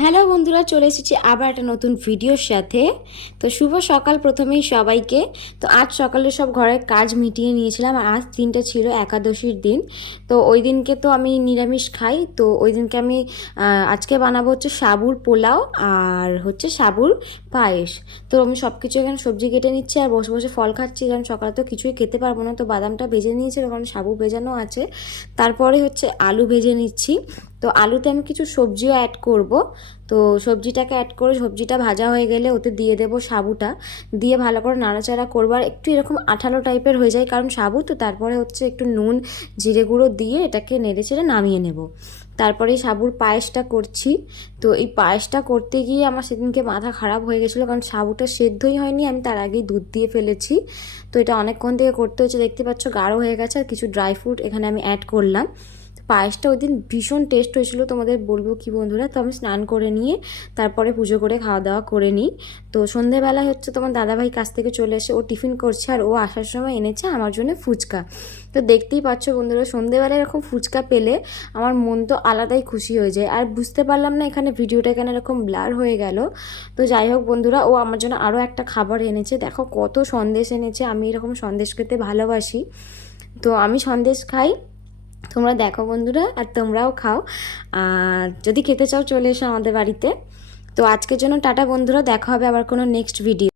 Hello বন্ধুরা, চলে এসেছি আবার একটা নতুন ভিডিওর সাথে। তো শুভ সকাল প্রথমেই সবাইকে। তো আজ সকালে সব ঘরের কাজ মিটিয়ে নিয়েছিলাম। আর আজ দিনটা ছিল একাদশীর দিন। তো ওই দিনকে তো আমি নিরামিষ খাই। তো ওই দিনকে আমি আজকে বানাবো হচ্ছে সাবুর পোলাও আর হচ্ছে সাবুর পায়েস। তো আমি সব কিছু এখানে সবজি কেটে নিচ্ছি আর বসে বসে ফল খাচ্ছি, কারণ সকালে তো কিছুই খেতে পারবো না। তো বাদামটা ভেজে নিয়েছি, কারণ সাবু ভেজানো আছে। তারপরে হচ্ছে আলু ভেজে নিচ্ছি। তো আলুতে আমি কিছু সবজিও অ্যাড করব। তো সবজিটাকে অ্যাড করে সবজিটা ভাজা হয়ে গেলে ওতে দিয়ে দেবো সাবুটা, দিয়ে ভালো করে নাড়াচাড়া করবো। আর একটু এরকম আঠালো টাইপের হয়ে যায় কারণ সাবু তো। তারপরে হচ্ছে একটু নুন জিরে গুঁড়ো দিয়ে এটাকে নেড়ে চেড়ে নামিয়ে নেব। তারপরে সাবুর পায়েসটা করছি। তো এই পায়েসটা করতে গিয়ে আমার সেদিনকে মাথা খারাপ হয়ে গেছিলো, কারণ সাবুটা সেদ্ধই হয়নি, আমি তার আগেই দুধ দিয়ে ফেলেছি। তো এটা অনেকক্ষণ থেকে করতে হচ্ছে, দেখতে পাচ্ছ গাঢ় হয়ে গেছে। আর কিছু ড্রাই ফ্রুট এখানে আমি অ্যাড করলাম। পায়েসটা ওই দিন ভীষণ টেস্ট হয়েছিল, তোমাদের বলবো কি বন্ধুরা। তো আমি স্নান করে নিয়ে তারপরে পুজো করে খাওয়া দাওয়া করে নিই। তো সন্ধেবেলায় হচ্ছে তোমার দাদাভাই কাছ থেকে চলে এসে ও টিফিন করছে, আর ও আসার সময় এনেছে আমার জন্য ফুচকা। তো দেখতেই পাচ্ছ বন্ধুরা, সন্ধেবেলায় এরকম ফুচকা পেলে আমার মন তো আলাদাই খুশি হয়ে যায়। আর বুঝতে পারলাম না এখানে ভিডিওটা এখানে এরকম ব্লার হয়ে গেল। তো যাই হোক বন্ধুরা, ও আমার জন্য আরও একটা খাবার এনেছে। দেখো কত সন্দেশ এনেছে, আমি এরকম সন্দেশ খেতে ভালোবাসি। তো আমি সন্দেশ খাই, তোমরা দেখো বন্ধুরা, আর তোমরাও খাও। আর যদি খেতে চাও চলে এসো আমাদের বাড়িতে। তো আজকের জন্য টাটা বন্ধুরা, দেখা হবে আবার কোনো নেক্সট ভিডিও।